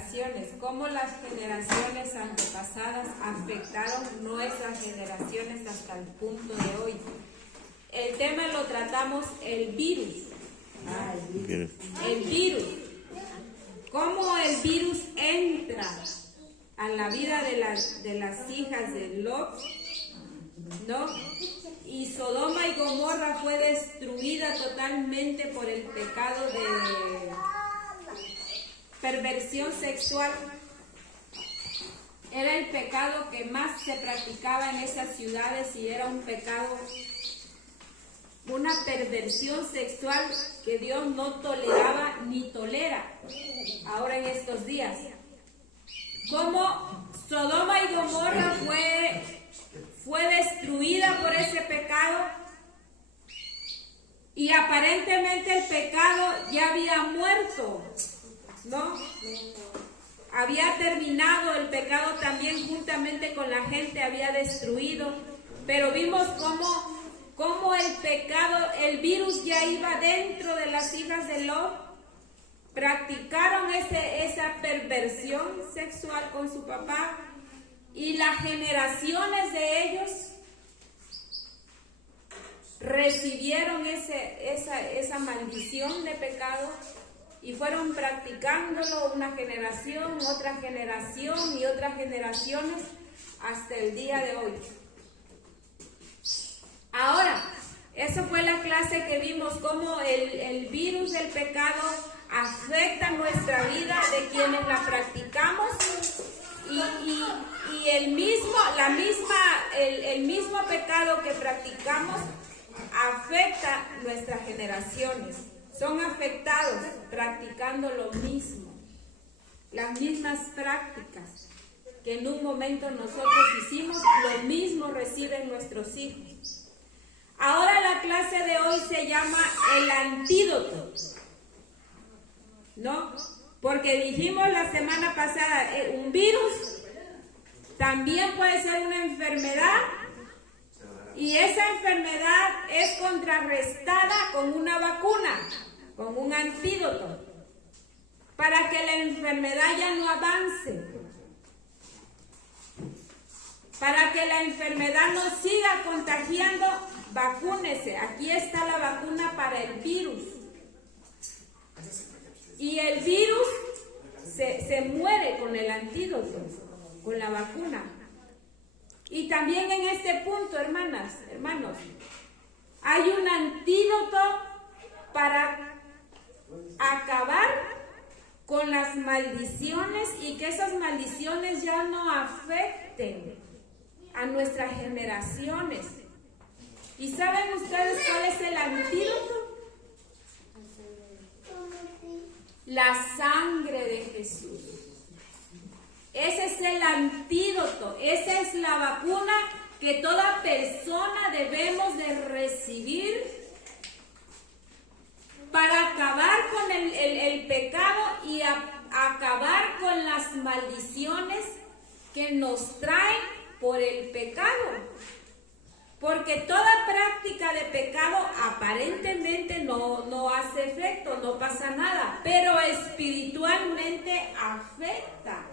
generaciones, cómo las generaciones antepasadas afectaron nuestras generaciones hasta el punto de hoy. El tema lo tratamos, el virus. El virus. Cómo el virus entra a la vida de las hijas de Lot, ¿no? Y Sodoma y Gomorra fue destruida totalmente por el pecado de perversión sexual. Era el pecado que más se practicaba en esas ciudades y era un pecado, una perversión sexual que Dios no toleraba ni tolera ahora en estos días. Como Sodoma y Gomorra fue destruida por ese pecado y aparentemente el pecado ya había muerto, ¿no? Había terminado el pecado también juntamente con la gente, había destruido, pero vimos cómo el pecado, el virus ya iba dentro de las hijas de Lot. Practicaron esa perversión sexual con su papá y las generaciones de ellos recibieron esa maldición de pecado y fueron practicándolo una generación, otra generación y otras generaciones hasta el día de hoy. Ahora, eso fue la clase que vimos, cómo el virus del pecado afecta nuestra vida de quienes la practicamos y el mismo pecado que practicamos afecta nuestras generaciones. Son afectados practicando lo mismo, las mismas prácticas que en un momento nosotros hicimos, lo mismo reciben nuestros hijos. Ahora la clase de hoy se llama el antídoto, ¿no? Porque dijimos la semana pasada, un virus también puede ser una enfermedad y esa enfermedad es contrarrestada con una vacuna, con un antídoto, para que la enfermedad ya no avance, para que la enfermedad no siga contagiando. Vacúnese, aquí está la vacuna para el virus. Y el virus se muere con el antídoto, con la vacuna. Y también en este punto, hermanos, hay un antídoto para acabar con las maldiciones y que esas maldiciones ya no afecten a nuestras generaciones. ¿Y saben ustedes cuál es el antídoto? La sangre de Jesús. Ese es el antídoto, esa es la vacuna que toda persona debemos de recibir para acabar con el pecado y acabar con las maldiciones que nos traen por el pecado. Porque toda práctica de pecado aparentemente no hace efecto, no pasa nada, pero espiritualmente afecta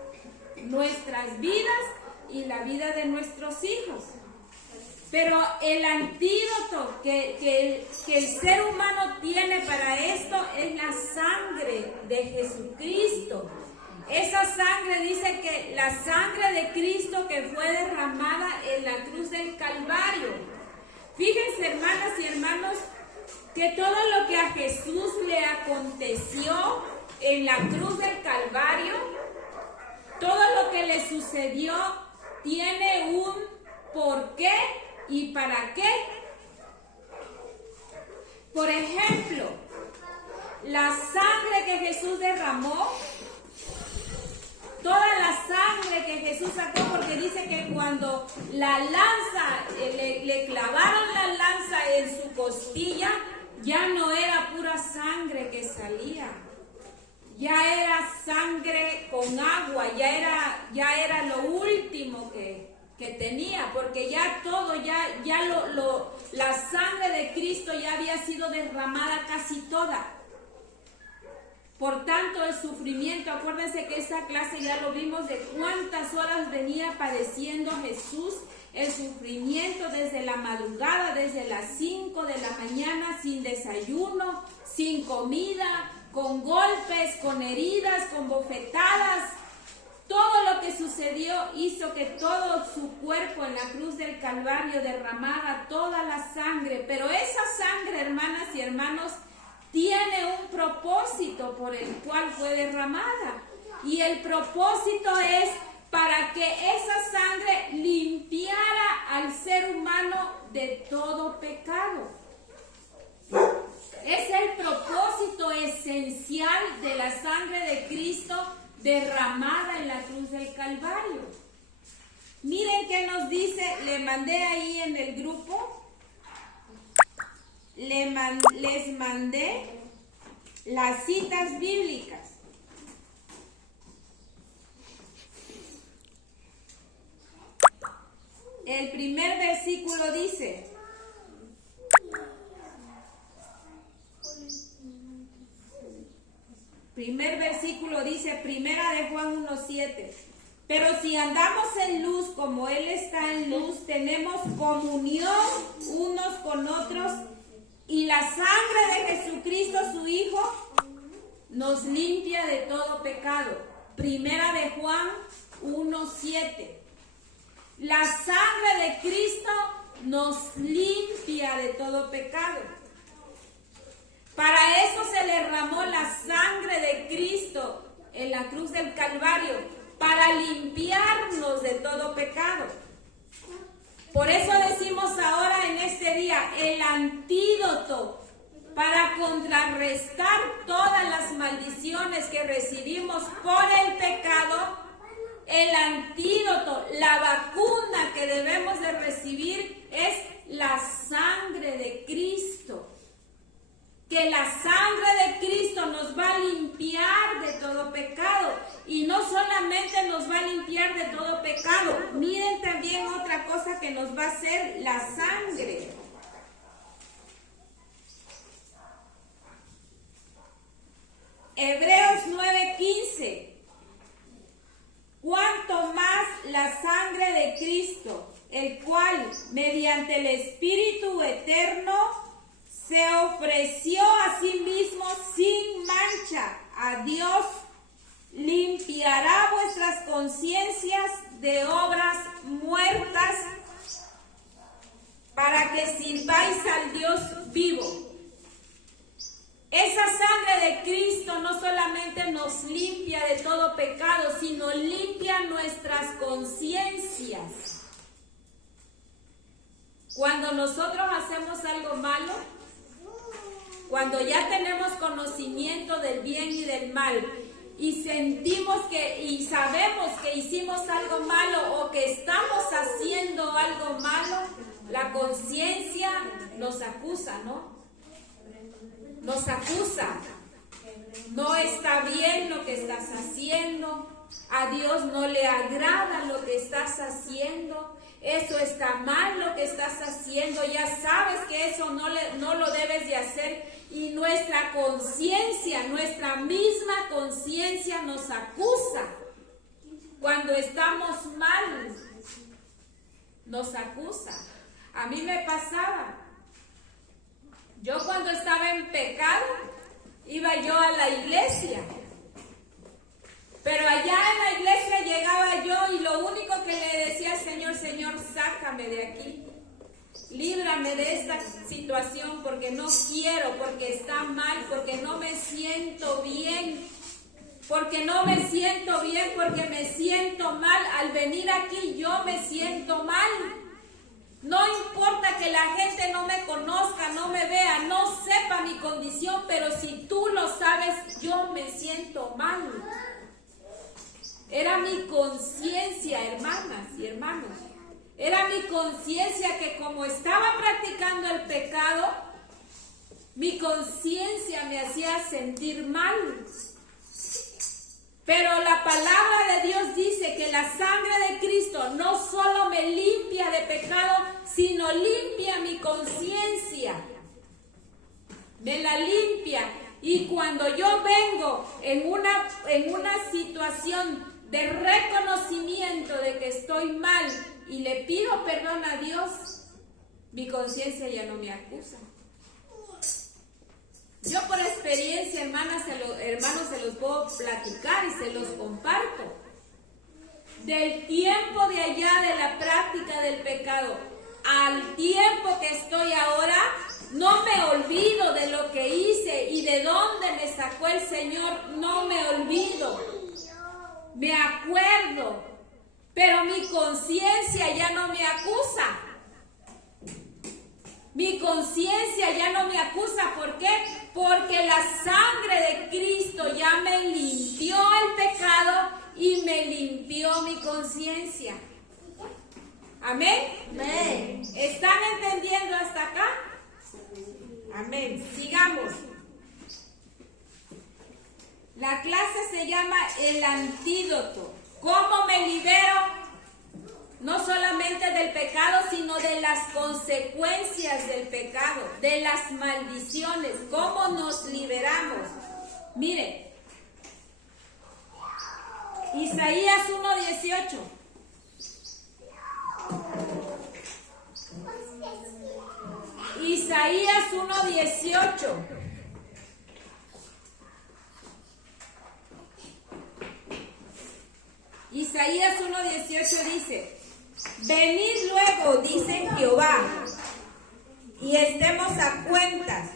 nuestras vidas y la vida de nuestros hijos. Pero el antídoto que el ser humano tiene para esto es la sangre de Jesucristo. Esa sangre dice que la sangre de Cristo que fue derramada en la cruz del Calvario. Fíjense, hermanas y hermanos, que todo lo que a Jesús le aconteció en la cruz del Calvario, todo lo que le sucedió tiene un porqué y para qué. Por ejemplo, la sangre que Jesús derramó, toda la sangre que Jesús sacó, porque dice que cuando la lanza, le clavaron la lanza en su costilla, ya no era pura sangre que salía, ya era sangre con agua, ya era lo último que tenía, porque ya todo, la sangre de Cristo ya había sido derramada casi toda. Por tanto, el sufrimiento, acuérdense que esta clase ya lo vimos de cuántas horas venía padeciendo Jesús, el sufrimiento desde la madrugada, desde las 5 de la mañana, sin desayuno, sin comida, con golpes, con heridas, con bofetadas. Todo lo que sucedió hizo que todo su cuerpo en la cruz del Calvario derramara toda la sangre. Pero esa sangre, hermanas y hermanos, tiene un propósito por el cual fue derramada. Y el propósito es para que esa sangre limpiara al ser humano de todo pecado. Es el propósito esencial de la sangre de Cristo derramada en la cruz del Calvario. Miren qué nos dice, le mandé ahí en el grupo, les mandé las citas bíblicas. El primer versículo dice: Primera de Juan 1:7. Pero si andamos en luz como Él está en luz, tenemos comunión unos con otros, y la sangre de Jesucristo, su Hijo, nos limpia de todo pecado. Primera de Juan 1:7. La sangre de Cristo nos limpia de todo pecado. Para eso se le derramó la sangre de Cristo en la cruz del Calvario, para limpiarnos de todo pecado. Por eso decimos ahora en este día, el antídoto para contrarrestar todas las maldiciones que recibimos por el pecado, el antídoto, la vacuna que debemos de recibir es la sangre de Cristo. Que la sangre de Cristo nos va a limpiar de todo pecado. Y no solamente nos va a limpiar de todo pecado. Miren también otra cosa que nos va a hacer la sangre. Hebreos 9:15. Cuanto más la sangre de Cristo, el cual mediante el Espíritu eterno se ofreció a sí mismo sin mancha a Dios, limpiará vuestras conciencias de obras muertas para que sirváis al Dios vivo. Esa sangre de Cristo no solamente nos limpia de todo pecado, sino limpia nuestras conciencias. Cuando nosotros hacemos algo malo, cuando ya tenemos conocimiento del bien y del mal, y sentimos y sabemos que hicimos algo malo o que estamos haciendo algo malo, la conciencia nos acusa, ¿no? Nos acusa. No está bien lo que estás haciendo. A Dios no le agrada lo que estás haciendo. Eso está mal lo que estás haciendo. Ya sabes que eso no lo debes de hacer. Y nuestra conciencia, nuestra misma conciencia nos acusa. Cuando estamos mal, nos acusa. A mí me pasaba. Yo cuando estaba en pecado, iba yo a la iglesia. Pero allá en la iglesia llegaba yo y lo único que le decía al Señor, Señor, sácame de aquí. Líbrame de esta situación porque no quiero, porque está mal, porque no me siento bien. Porque no me siento bien, porque me siento mal. Al venir aquí yo me siento mal. No importa que la gente no me conozca, no me vea, no sepa mi condición, pero si tú lo sabes, yo me siento mal. Era mi conciencia, hermanas y hermanos. Era mi conciencia que como estaba practicando el pecado, mi conciencia me hacía sentir mal. Pero la palabra de Dios dice que la sangre de Cristo no solo me limpia de pecado, sino limpia mi conciencia. Me la limpia. Y cuando yo vengo en una situación de reconocimiento de que estoy mal y le pido perdón a Dios, mi conciencia ya no me acusa. Yo por experiencia, hermanos, se los puedo platicar y se los comparto. Del tiempo de allá de la práctica del pecado al tiempo que estoy ahora, no me olvido de lo que hice y de dónde me sacó el Señor, no me olvido. Me acuerdo, pero mi conciencia ya no me acusa. Mi conciencia ya no me acusa. ¿Por qué? Porque la sangre de Cristo ya me limpió el pecado y me limpió mi conciencia. Amén. Amén. ¿Están entendiendo hasta acá? Amén. Sigamos. La clase se llama el antídoto. ¿Cómo me libero? No solamente del pecado, sino de las consecuencias del pecado, de las maldiciones. ¿Cómo nos liberamos? Mire, Isaías 1:18. Isaías 1:18. Isaías 1:18 dice: venid luego, dice Jehová, y estemos a cuentas.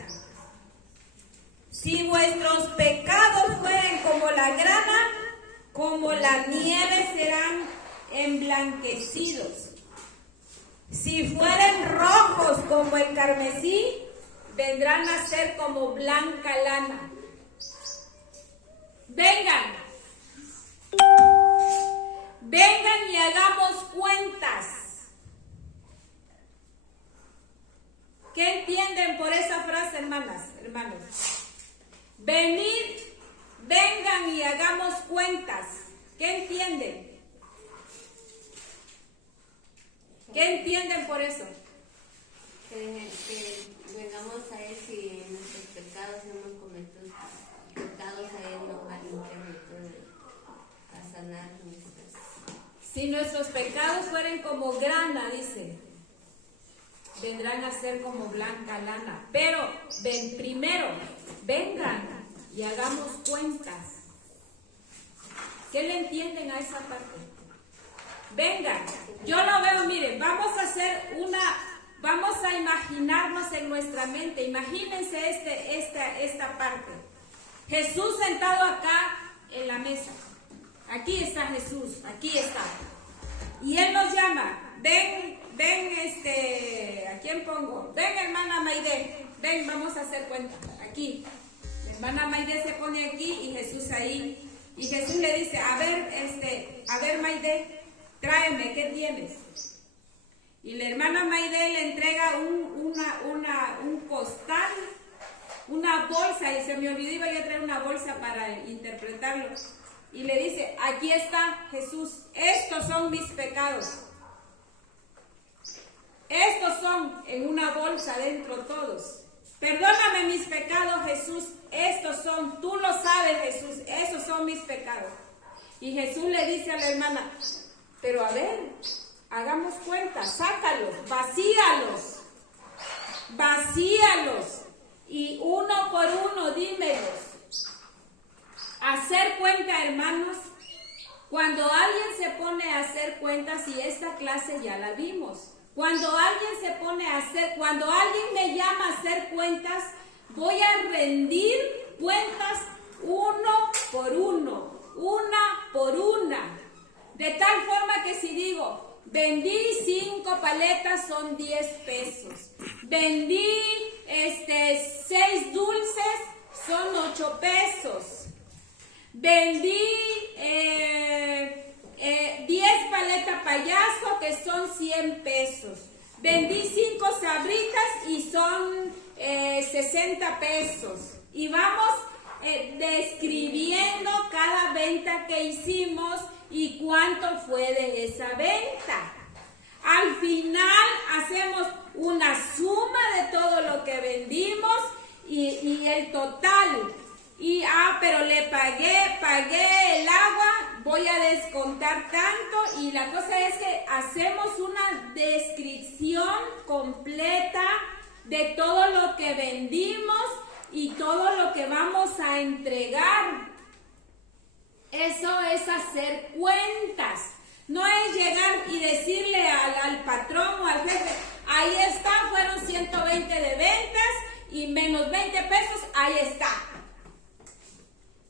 Si vuestros pecados fueren como la grana, como la nieve serán emblanquecidos. Si fueren rojos como el carmesí, vendrán a ser como blanca lana. Vengan y hagamos cuentas. ¿Qué entienden por esa frase, hermanos? Venid, vengan y hagamos cuentas. ¿Qué entienden? ¿Qué entienden por eso? Que vengamos a Él si nuestros pecados hemos cometido pecados, a Él nos va a limpiar, a sanar nuestras. Si nuestros pecados fueren como grana, dice, vendrán a ser como blanca lana. Pero primero, vengan y hagamos cuentas. ¿Qué le entienden a esa parte? Vengan, yo lo veo, miren, vamos a imaginarnos en nuestra mente, imagínense esta parte. Jesús sentado acá en la mesa. Aquí está Jesús, aquí está. Y Él nos llama, ven, ¿a quién pongo? Ven, hermana Maide, ven, vamos a hacer cuenta. Aquí, la hermana Maide se pone aquí y Jesús ahí. Y Jesús le dice, a ver Maide, tráeme, ¿qué tienes? Y la hermana Maide le entrega un costal, una bolsa, y se me olvidó, iba a traer una bolsa para interpretarlo. Y le dice, aquí está Jesús, estos son mis pecados. Estos son en una bolsa dentro todos. Perdóname mis pecados, Jesús, estos son, tú lo sabes, Jesús, esos son mis pecados. Y Jesús le dice a la hermana, pero a ver, hagamos cuenta, sácalos, vacíalos, y uno por uno dímelos. Hacer cuenta, hermanos, cuando alguien se pone a hacer cuentas, y esta clase ya la vimos, cuando alguien me llama a hacer cuentas, voy a rendir cuentas uno por uno, una por una. De tal forma que si digo, vendí 5 paletas, son 10 pesos. Vendí 6 dulces, son 8 pesos. Vendí 10 paletas payaso, que son 100 pesos. Vendí 5 sabritas y son 60 pesos. Y vamos describiendo cada venta que hicimos y cuánto fue de esa venta. Al final hacemos una suma de todo lo que vendimos y el total. Y, pero le pagué el agua, voy a descontar tanto. Y la cosa es que hacemos una descripción completa de todo lo que vendimos y todo lo que vamos a entregar. Eso es hacer cuentas. No es llegar y decirle al patrón o al jefe, ahí está, fueron 120 de ventas y menos 20 pesos, ahí está.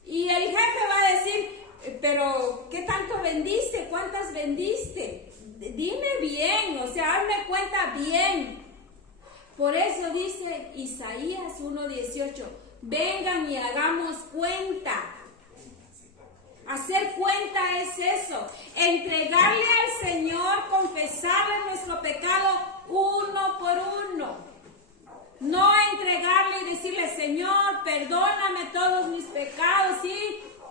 Y el jefe va a decir, pero ¿qué tanto vendiste? ¿Cuántas vendiste? Dime bien, o sea, hazme cuenta bien. Por eso dice Isaías 1:18, vengan y hagamos cuenta. Hacer cuenta es eso, entregarle al Señor, confesarle nuestro pecado uno por uno. No entregarle y decirle, Señor, perdóname todos mis pecados, sí,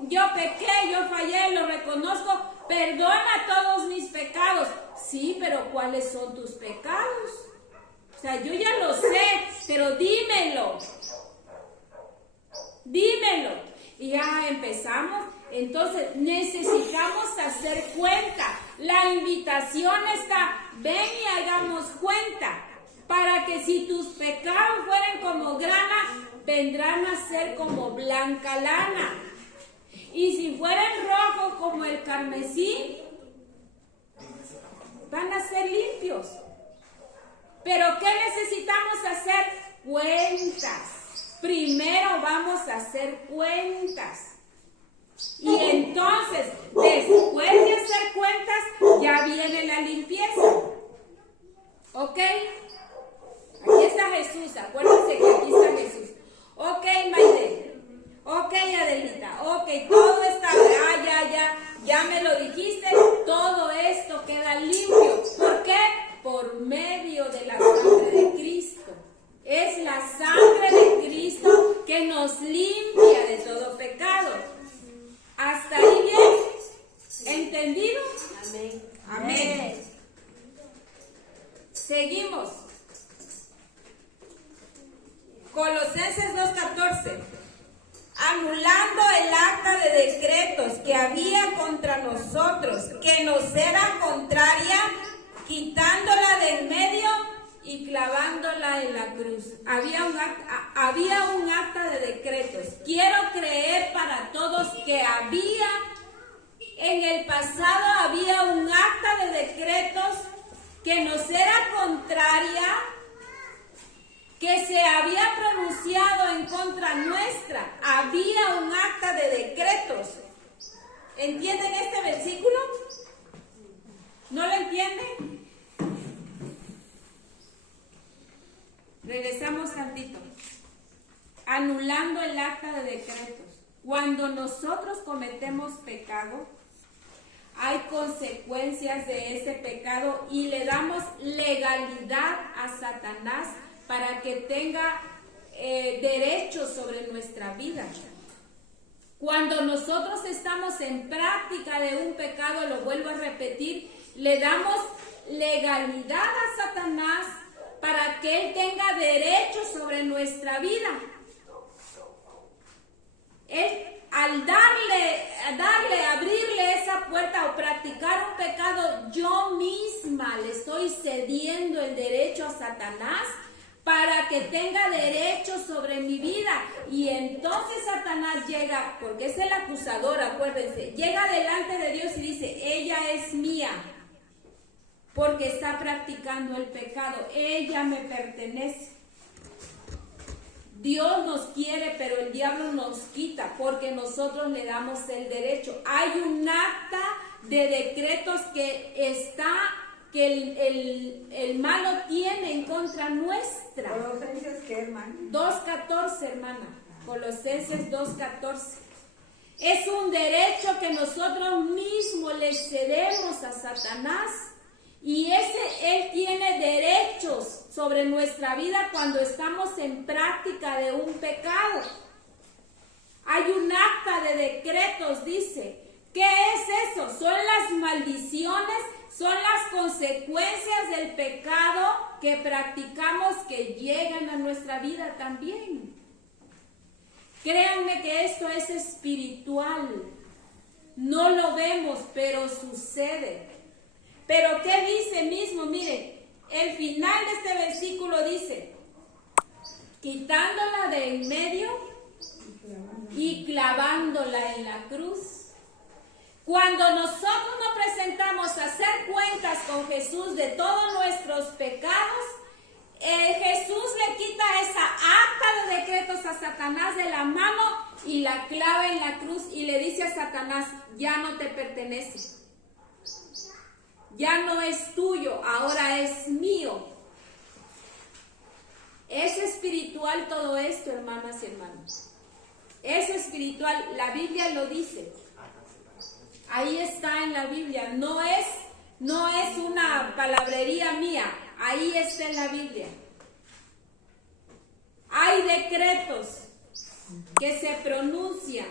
yo pequé, yo fallé, lo reconozco, perdona todos mis pecados. Sí, pero ¿cuáles son tus pecados? O sea, yo ya lo sé, pero dímelo. Dímelo. Y ya empezamos. Entonces necesitamos hacer cuenta. La invitación está, ven y hagamos cuenta. Para que si tus pecados fueran como grana, vendrán a ser como blanca lana. Y si fueran rojos como el carmesí, van a ser limpios. Pero ¿qué necesitamos hacer? Cuentas. Primero vamos a hacer cuentas. Y entonces, después de hacer cuentas, ya viene la limpieza. ¿Ok? Aquí está Jesús, acuérdense que aquí está Jesús. Ok, Maide. Ok, Adelita. Ok, todo está, ya me lo dijiste. Todo esto queda limpio. ¿Por qué? Por medio de la sangre de Cristo. Es la sangre de Cristo que nos limpia de todo pecado. ¿Hasta ahí bien? ¿Entendido? Amén. Amén. Seguimos. Colosenses 2:14. Anulando el acta de decretos que había contra nosotros, que nos era contraria, quitándola del medio y clavándola en la cruz. Había un acta de decretos. Quiero creer para todos que en el pasado había un acta de decretos que nos era contraria, que se había pronunciado en contra nuestra. Había un acta de decretos. ¿Entienden este versículo? ¿No lo entienden? Regresamos tantito. Anulando el acta de decretos. Cuando nosotros cometemos pecado, hay consecuencias de ese pecado y le damos legalidad a Satanás para que tenga derechos sobre nuestra vida. Cuando nosotros estamos en práctica de un pecado, lo vuelvo a repetir, le damos legalidad a Satanás para que él tenga derechos sobre nuestra vida. Él, al abrirle esa puerta o practicar un pecado, yo misma le estoy cediendo el derecho a Satanás para que tenga derechos sobre mi vida. Y entonces Satanás llega, porque es el acusador, acuérdense, llega delante de Dios y dice, ella es mía, porque está practicando el pecado, ella me pertenece. Dios nos quiere, pero el diablo nos quita, porque nosotros le damos el derecho. Hay un acta de decretos que el malo tiene en contra nuestra. ¿Colosenses qué, hermano? 2:14, hermana. Colosenses 2:14. Es un derecho que nosotros mismos le cedemos a Satanás. Y él tiene derechos sobre nuestra vida cuando estamos en práctica de un pecado. Hay un acta de decretos, dice. ¿Qué es eso? Son las maldiciones, son las consecuencias del pecado que practicamos que llegan a nuestra vida también. Créanme que esto es espiritual. No lo vemos, pero sucede. Pero ¿qué dice mismo? Mire, el final de este versículo dice, quitándola de en medio y clavándola en la cruz. Cuando nosotros nos presentamos a hacer cuentas con Jesús de todos nuestros pecados, Jesús le quita esa acta de decretos a Satanás de la mano y la clava en la cruz y le dice a Satanás, ya no te pertenece, ya no es tuyo, ahora es mío. Es espiritual todo esto, hermanas y hermanos. Es espiritual, la Biblia lo dice. Ahí está en la Biblia, no es una palabrería mía, ahí está en la Biblia. Hay decretos que se pronuncian,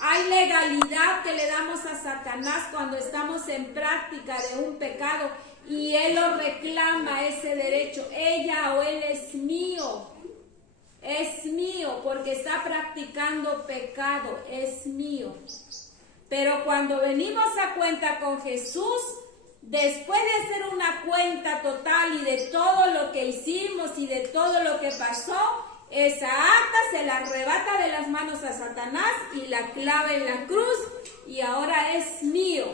hay legalidad que le damos a Satanás cuando estamos en práctica de un pecado y él lo reclama ese derecho. Ella o él es mío porque está practicando pecado, es mío. Pero cuando venimos a cuenta con Jesús, después de hacer una cuenta total y de todo lo que hicimos y de todo lo que pasó, esa acta se la arrebata de las manos a Satanás y la clava en la cruz y ahora es mío.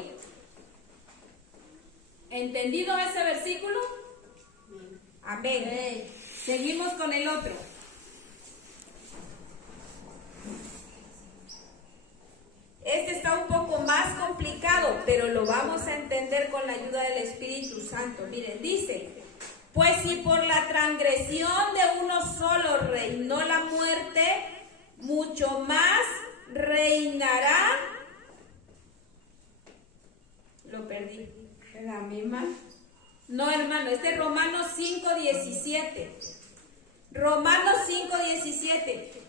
¿Entendido ese versículo? Amén. Seguimos con el otro. Este está un poco más complicado, pero lo vamos a entender con la ayuda del Espíritu Santo. Miren, dice, pues si por la transgresión de uno solo reinó la muerte, mucho más reinará. Lo perdí. ¿La misma? No, hermano, este es Romanos 5:17. Romanos 5:17.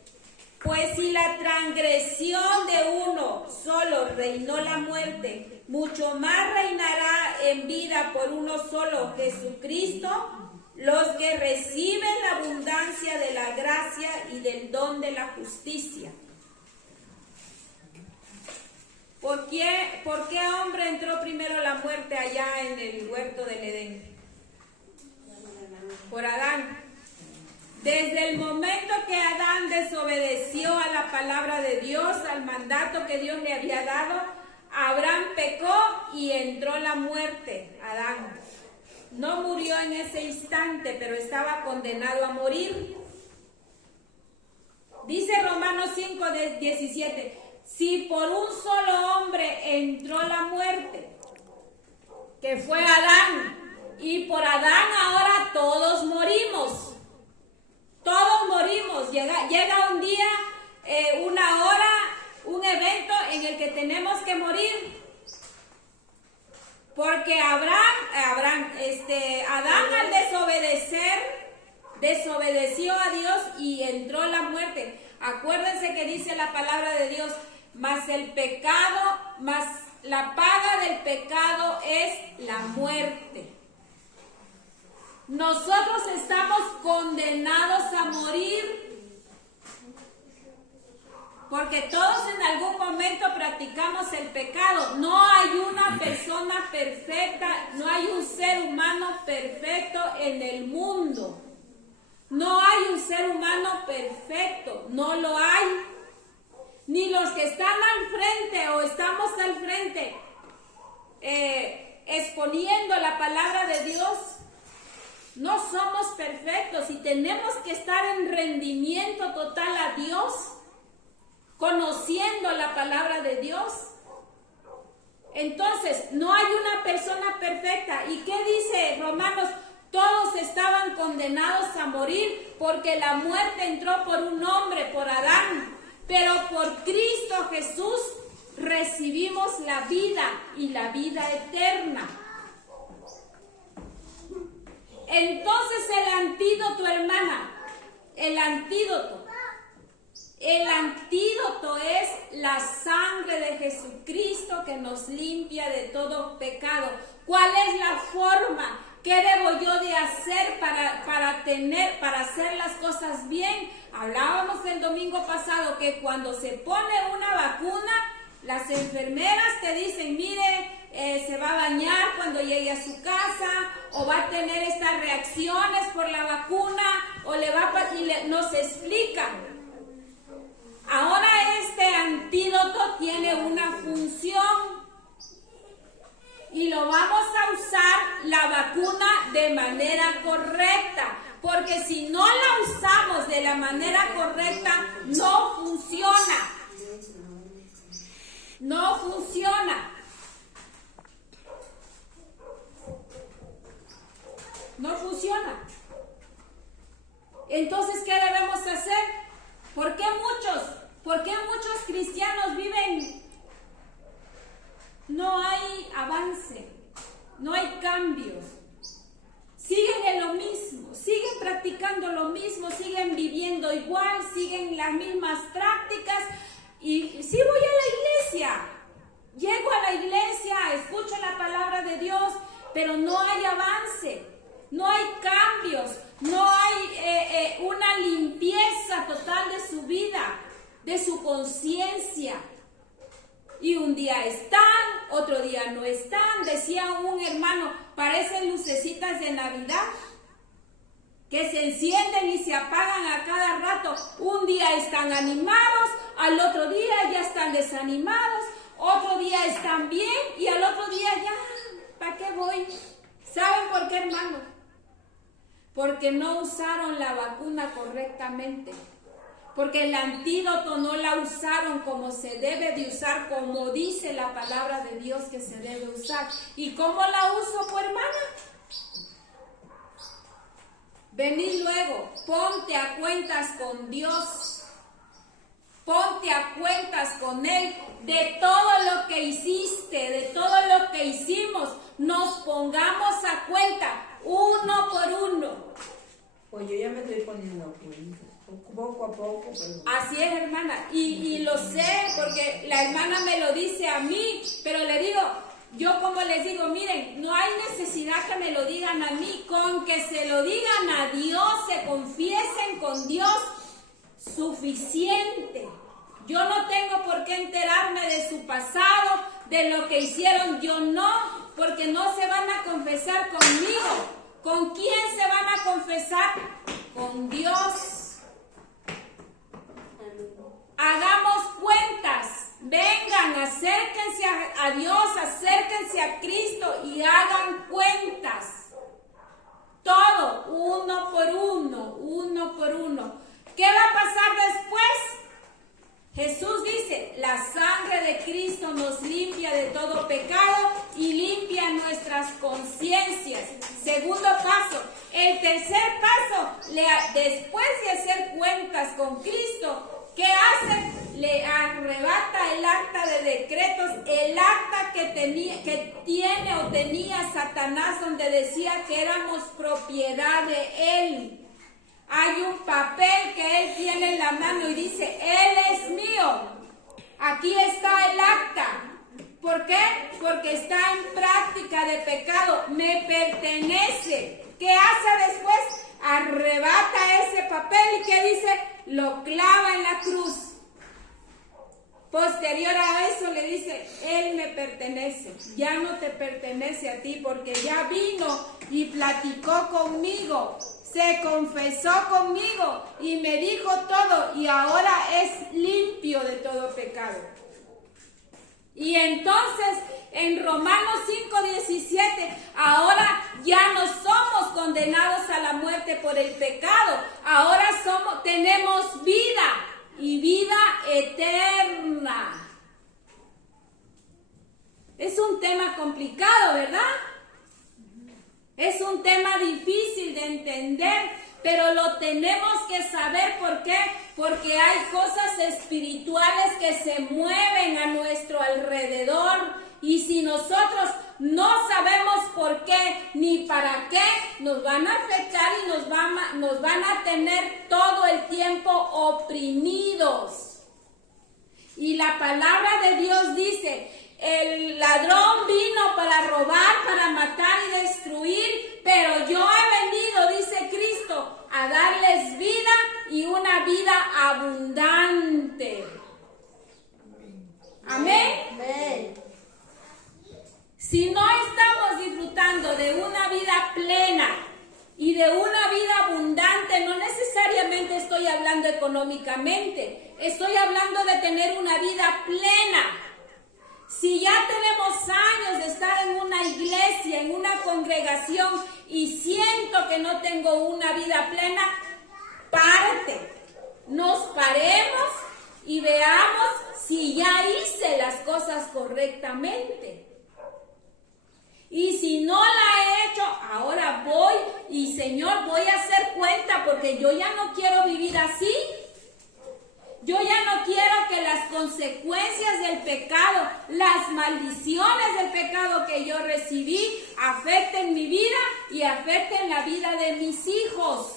Pues si la transgresión de uno solo reinó la muerte, mucho más reinará en vida por uno solo, Jesucristo, los que reciben la abundancia de la gracia y del don de la justicia. ¿Por qué hombre entró primero la muerte allá en el huerto del Edén? Por Adán. Desde el momento que Adán desobedeció a la palabra de Dios, al mandato que Dios le había dado, Abraham pecó y entró la muerte. Adán no murió en ese instante, pero estaba condenado a morir. Dice Romanos 5:17, si por un solo hombre entró la muerte, que fue Adán, y por Adán ahora todos morimos. Todos morimos. Llega un día, una hora, un evento en el que tenemos que morir. Porque Adán al desobedeció a Dios y entró la muerte. Acuérdense que dice la palabra de Dios, mas la paga del pecado es la muerte. Nosotros estamos condenados a morir porque todos en algún momento practicamos el pecado. No hay una persona perfecta, no hay un ser humano perfecto en el mundo. No hay un ser humano perfecto, no lo hay. Ni los que están al frente o estamos al frente exponiendo la palabra de Dios. No somos perfectos y tenemos que estar en rendimiento total a Dios, conociendo la palabra de Dios. Entonces, no hay una persona perfecta. ¿Y qué dice Romanos? Todos estaban condenados a morir porque la muerte entró por un hombre, por Adán. Pero por Cristo Jesús recibimos la vida y la vida eterna. Entonces el antídoto, hermana, el antídoto es la sangre de Jesucristo que nos limpia de todo pecado. ¿Cuál es la forma ¿Qué debo yo de hacer para hacer las cosas bien? Hablábamos el domingo pasado que cuando se pone una vacuna, las enfermeras te dicen, mire, se va a bañar cuando llegue a su casa, o va a tener estas reacciones por la vacuna, o nos explican. Ahora este antídoto tiene una función y lo vamos a usar la vacuna de manera correcta, porque si no la usamos de la manera correcta, no funciona. No funciona. No funciona. Entonces, ¿qué debemos hacer? ¿Por qué muchos cristianos viven? No hay avance, no hay cambios. Siguen en lo mismo, siguen practicando lo mismo, siguen viviendo igual, siguen las mismas prácticas. Y sí voy a la iglesia, llego a la iglesia, escucho la palabra de Dios, pero no hay avance, no hay cambios, no hay una limpieza total de su vida, de su conciencia. Y un día están, otro día no están. Decía un hermano, parecen lucecitas de Navidad que se encienden y se apagan a cada rato. Un día están animados, al otro día ya están desanimados, otro día están bien y al otro día ya, ¿para qué voy? ¿Saben por qué, hermano? Porque no usaron la vacuna correctamente. Porque el antídoto no la usaron como se debe de usar, como dice la palabra de Dios que se debe usar. ¿Y cómo la uso, pues, hermana? Venid luego, ponte a cuentas con Dios. Ponte a cuentas con Él de todo lo que hiciste, de todo lo que hicimos. Nos pongamos a cuenta, uno por uno. Pues yo ya me estoy poniendo a cuenta. Poco a poco, pero... Así es, hermana, y lo sé porque la hermana me lo dice a mí, pero le digo, yo como les digo, miren, no hay necesidad que me lo digan a mí, con que se lo digan a Dios, se confiesen con Dios, suficiente. Yo no tengo por qué enterarme de su pasado, de lo que hicieron, yo no, porque no se van a confesar conmigo. ¿Con quién se van a confesar? Con Dios. Hagamos cuentas, vengan, acérquense a Dios, acérquense a Cristo y hagan cuentas. Todo, uno por uno, uno por uno. ¿Qué va a pasar después? Jesús dice, la sangre de Cristo nos limpia de todo pecado y limpia nuestras conciencias. Segundo paso. El tercer paso, después de hacer cuentas con Cristo, ¿qué hace? Le arrebata el acta de decretos, el acta que tiene o tenía Satanás, donde decía que éramos propiedad de él. Hay un papel que él tiene en la mano y dice, él es mío. Aquí está el acta. ¿Por qué? Porque está en práctica de pecado. Me pertenece. ¿Qué hace después? Arrebata ese papel y ¿qué dice? Lo clava en la cruz. Posterior a eso le dice, él me pertenece, ya no te pertenece a ti porque ya vino y platicó conmigo, se confesó conmigo y me dijo todo y ahora es limpio de todo pecado. Y entonces en Romanos 5:17, ahora ya no somos condenados a la muerte por el pecado, ahora tenemos vida y vida eterna. Es un tema complicado, ¿verdad? Es un tema difícil de entender, pero lo tenemos que saber. ¿Por qué? Porque hay cosas espirituales que se mueven a nuestro alrededor y si nosotros no sabemos por qué ni para qué, nos van a afectar y nos van a tener todo el tiempo oprimidos. Y la palabra de Dios dice El ladrón vino para robar, para matar y destruir, pero yo he venido, dice Cristo, a darles vida y una vida abundante. Amén. Amén. Si no estamos disfrutando de una vida plena y de una vida abundante, no necesariamente estoy hablando económicamente, estoy hablando de tener una vida plena. Si ya tenemos años de estar en una iglesia, en una congregación y siento que no tengo una vida plena, párate, nos paremos y veamos si ya hice las cosas correctamente. Y si no la he hecho, ahora voy y Señor, voy a hacer cuenta porque yo ya no quiero vivir así. Yo ya no quiero que las consecuencias del pecado, las maldiciones del pecado que yo recibí, afecten mi vida y afecten la vida de mis hijos.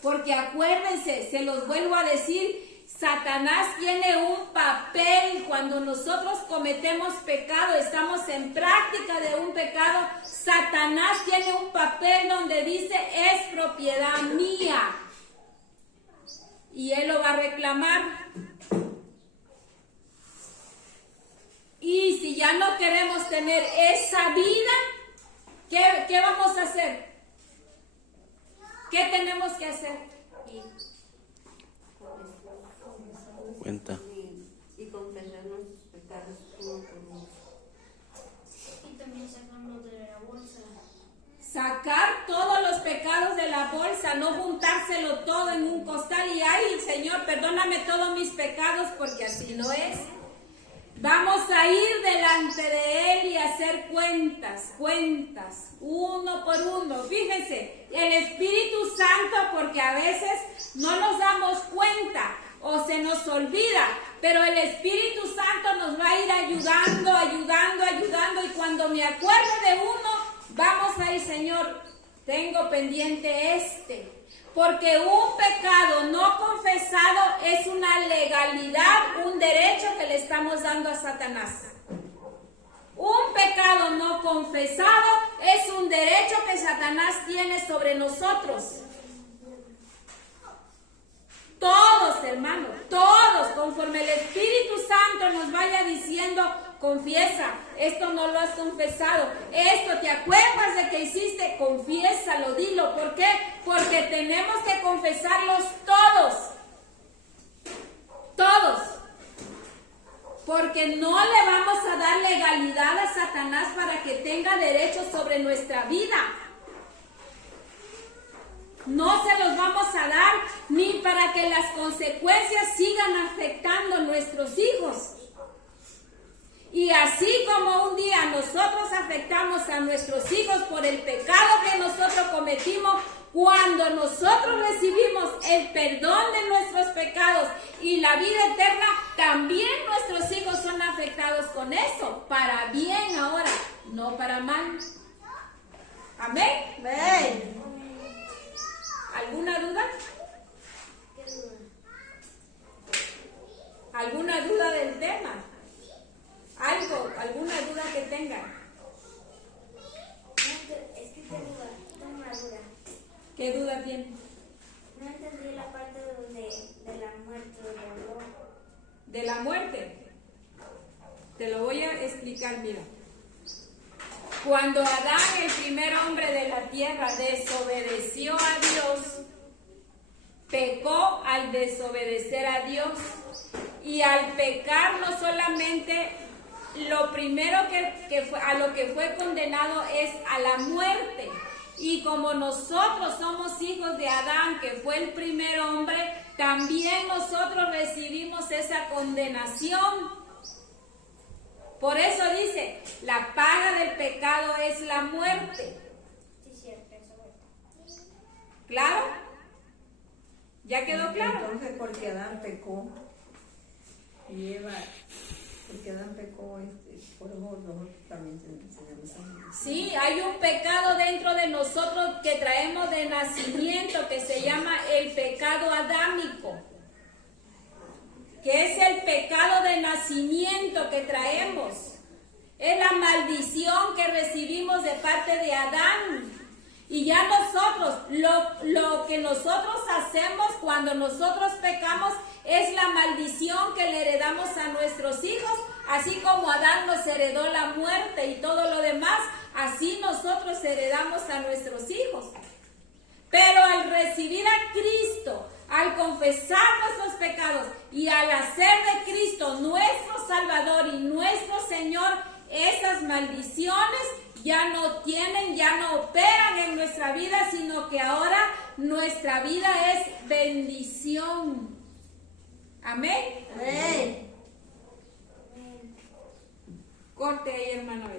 Porque acuérdense, se los vuelvo a decir, Satanás tiene un papel cuando nosotros cometemos pecado, estamos en práctica de un pecado. Satanás tiene un papel donde dice, es propiedad mía. Y él lo va a reclamar. Y si ya no queremos tener esa vida, ¿qué vamos a hacer? ¿Qué tenemos que hacer? Cuenta. Y confesar nuestros pecados uno por uno. Y también sacarlo de la bolsa. Sacar todos los pecados de la bolsa, no juntárselo todo en un costal y ay, Señor, perdóname todos mis pecados, porque así no es. Vamos a ir delante de Él y hacer cuentas, uno por uno. Fíjense, el Espíritu Santo, porque a veces no nos damos cuenta o se nos olvida, pero el Espíritu Santo nos va a ir ayudando, y cuando me acuerde de uno, vamos a ir, Señor, tengo pendiente este. Porque un pecado no confesado es una legalidad, un derecho que le estamos dando a Satanás. Un pecado no confesado es un derecho que Satanás tiene sobre nosotros. Todos, hermanos, todos, conforme el Espíritu Santo nos vaya diciendo, confiesa, esto no lo has confesado, esto te acuerdas de que hiciste, confiésalo, dilo. ¿Por qué? Porque tenemos que confesarlos todos, porque no le vamos a dar legalidad a Satanás para que tenga derechos sobre nuestra vida. No se los vamos a dar ni para que las consecuencias sigan afectando a nuestros hijos. Y así como un día nosotros afectamos a nuestros hijos por el pecado que nosotros cometimos, cuando nosotros recibimos el perdón de nuestros pecados y la vida eterna, también nuestros hijos son afectados con eso, para bien ahora, no para mal. Amén. Amén. ¿Alguna duda? ¿Qué duda? ¿Alguna duda del tema? ¿Alguna duda que tengan? Es que tengo una duda. ¿Qué duda tienen? No entendí la parte de la muerte del dolor. De la muerte. Te lo voy a explicar, mira. Cuando Adán, el primer hombre de la tierra, desobedeció a Dios, pecó al desobedecer a Dios, y al pecar no solamente lo primero que fue, a lo que fue condenado es a la muerte. Y como nosotros somos hijos de Adán, que fue el primer hombre, también nosotros recibimos esa condenación. Por eso dice, la paga del pecado es la muerte. Sí, cierto, eso. ¿Claro? ¿Ya quedó claro? Entonces, porque Adán pecó y Eva, porque Adán pecó, por eso nosotros también tenemos. Sí, hay un pecado dentro de nosotros que traemos de nacimiento que se llama el pecado adámico. que es el pecado de nacimiento que traemos. Es la maldición que recibimos de parte de Adán. Y ya nosotros, lo que nosotros hacemos cuando nosotros pecamos es la maldición que le heredamos a nuestros hijos, así como Adán nos heredó la muerte y todo lo demás, así nosotros heredamos a nuestros hijos. Pero al recibir a Cristo, al confesar nuestros pecados y al hacer de Cristo nuestro Salvador y nuestro Señor, esas maldiciones ya no operan en nuestra vida, sino que ahora nuestra vida es bendición. Amén. Amén. Corte ahí, hermano.